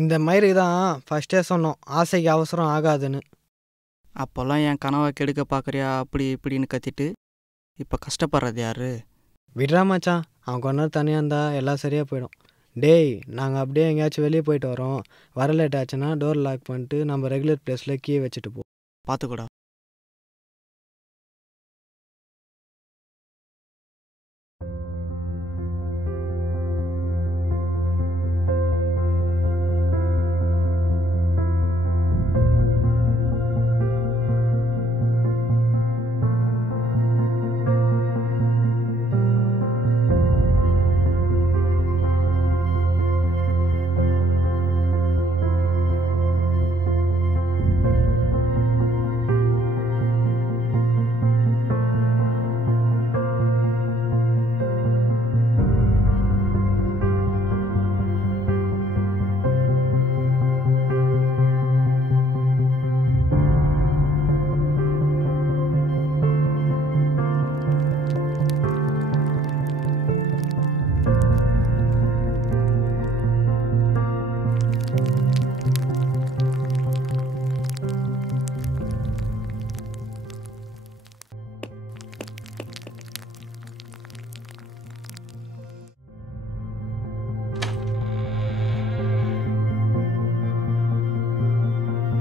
இந்த மாதிரி தான் ஃபஸ்ட்டே சொன்னோம், ஆசைக்கு அவசரம் ஆகாதுன்னு. அப்போல்லாம் என் கனவை கெடுக்க பார்க்குறியா அப்படி இப்படின்னு கத்திட்டு இப்போ கஷ்டப்படுறது யாரு? விட்றா மச்சான், அவன் கொஞ்ச நேரம் தனியாக இருந்தால் எல்லாம் சரியாக போயிடும். டேய், நாங்கள் அப்படியே எங்கேயாச்சும் வெளியே போயிட்டு வரோம். வர லேட் ஆச்சுன்னா டோர் லாக் பண்ணிட்டு நம்ம ரெகுலர் பிளேஸில் கீ வச்சுட்டு போ. பார்த்துக்கூடா.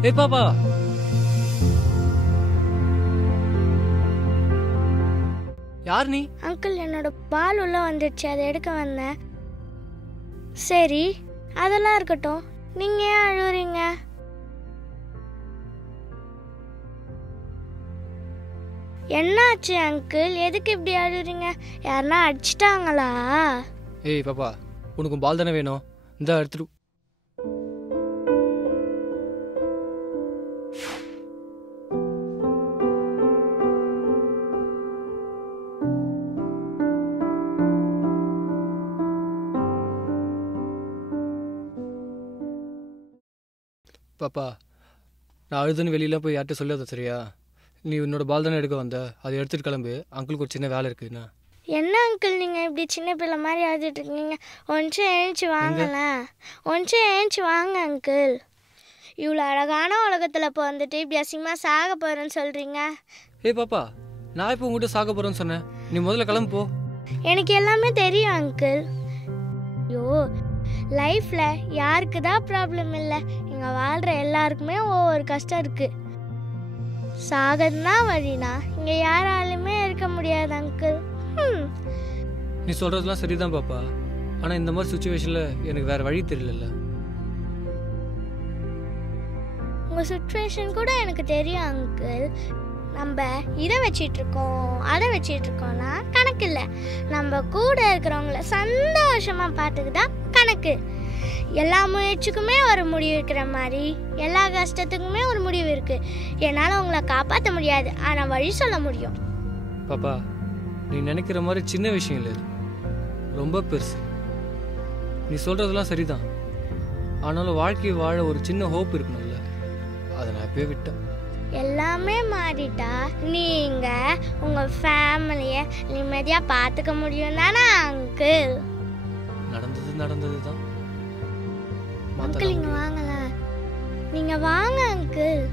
ஏய் பாப்பா, யார் நீ? அங்கிள், என்னோட பால் உள்ள வந்துடுச்சு, அதை எடுக்க வந்தேன். சரி, அதெல்லாம் இருக்கட்டும், நீங்க ஏன் அழுவுறீங்க? என்னாச்சு அங்கிள், எதுக்கு இப்படி அழுவுறீங்க? யாருன்னா அடிச்சிட்டாங்களா? ஏய் பாப்பா, உனக்கு பால் தானே வேணும், இந்த எடுத்துட்டு. பாப்பா, நான் அழுதுன்னு வெளியில போய் யார்கிட்ட சொல்லாத சரியா? நீ உன்னோட பால் தானே எடுக்க வந்த, அதை எடுத்துட்டு கிளம்பு. அங்கிளுக்கு ஒரு சின்ன வேலை இருக்குண்ணா. என்ன அங்கிள், நீங்க இப்படி சின்ன பிள்ளை மாதிரி அழுதுட்டு இருக்கீங்க? ஒன்றும் எழுந்துச்சு வாங்கல, ஒன்றும் எழுந்துச்சு வாங்க அங்கிள். இவ்வளோ அழகான உலகத்தில் இப்போ வந்துட்டு இப்படி அசிங்கமாக சாக போகிறேன்னு சொல்கிறீங்க. ஏய் பாப்பா, நான் இப்போ உங்ககிட்ட சாக போகிறேன்னு சொன்னேன். நீ முதல்ல கிளம்பு போ. எனக்கு எல்லாமே தெரியும் அங்கிள். ஐயோ, லைஃப்பில் யாருக்கு தான் ப்ராப்ளம் இல்லை, இங்கே வாழ்கிற எல்லாருக்குமே ஒவ்வொரு கஷ்டம் இருக்குது. சாகதுனா வழினா இங்கே யாராலுமே இருக்க முடியாது அங்கிள். நீ சொல்கிறதுலாம் சரிதான் பாப்பா, ஆனால் இந்த மாதிரி சுச்சுவேஷனில் எனக்கு வேறு வழி தெரியல. உங்கள் சுச்சுவேஷன் கூட எனக்கு தெரியும் அங்கிள். நம்ம இதை வச்சிட்ருக்கோம் அதை வச்சிட்ருக்கோம்னா கணக்கு இல்லை. நம்ம கூட இருக்கிறவங்கள சந்தோஷமாக பார்த்துக்கிட்டா கணக்கு. எல்லா முயற்சிக்குமே ஒரு முடிவு இருக்கிற மாதிரி எல்லா கஷ்டத்துக்குமே ஒரு முடிவு இருக்குது. என்னால் உங்களை காப்பாற்ற முடியாது, ஆனால் வழி சொல்ல முடியும். பாப்பா, நீ நினைக்கிற மாதிரி சின்ன விஷயம் இல்லை, ரொம்ப பெருசு. நீ சொல்கிறதெல்லாம் சரிதான், ஆனாலும் வாழ்க்கையை வாழ ஒரு சின்ன ஹோப் இருக்கணும்ல, அதை நான் எப்பயே விட்டேன். எல்லாமே மாறிட்டா நீங்க உங்க ஃபேமிலியை நிம்மதியா பார்த்துக்க முடியும் தானே அங்கிள்? நடந்தது தான். அங்கிள், நீங்க வாங்கல, நீங்க வாங்க அங்கிள்.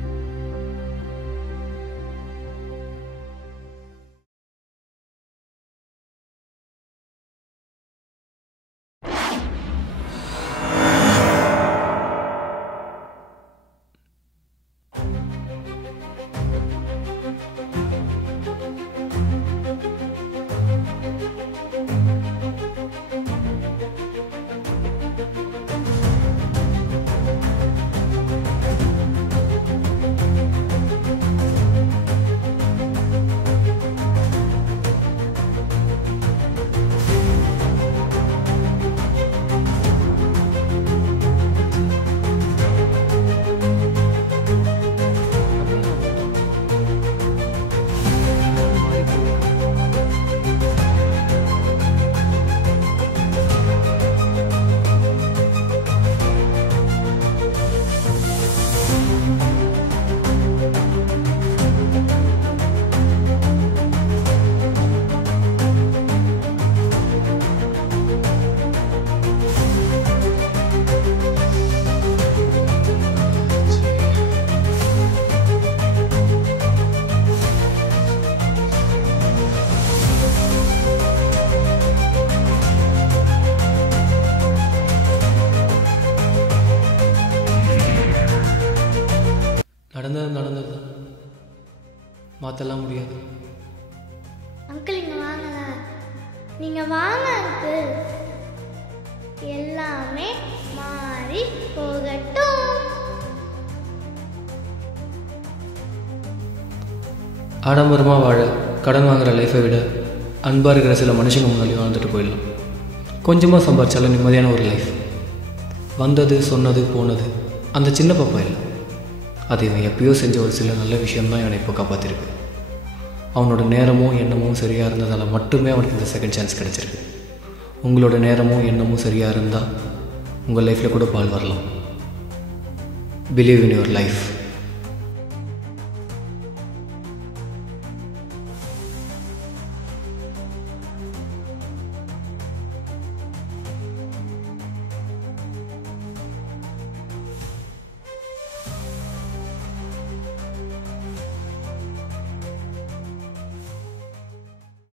நடந்தது நடந்தது தான், மாற்றலாம் முடியாது. அங்கிள் இங்கே வாங்கலாம், நீங்கள் வாங்க அங்கிள், எல்லாமே மாறி போகட்டும். ஆடம்பரமாக வாழ கடன் வாங்குகிற லைஃப்பை விட அன்பாக இருக்கிற சில மனுஷங்க முன்னாடி வாழ்ந்துட்டு போயிடலாம். கொஞ்சமாக சம்பாரிச்சாலும் நிம்மதியான ஒரு லைஃப். வந்தது சொன்னது போனது அந்த சின்ன பாப்பா இல்லை, அது இவன் எப்பயோ செஞ்ச ஒரு சில நல்ல விஷயம்தான் இவனை இப்போ காப்பாற்றிருக்கு. அவனோட நேரமும் எண்ணமும் சரியாக இருந்ததால் மட்டுமே அவனுக்கு இந்த செகண்ட் சான்ஸ் கிடச்சிருக்கு. உங்களோட நேரமும் எண்ணமும் சரியாக இருந்தால் உங்கள் லைஃப்பில் கூட பால் வரலாம். Believe in your life.